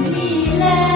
你来。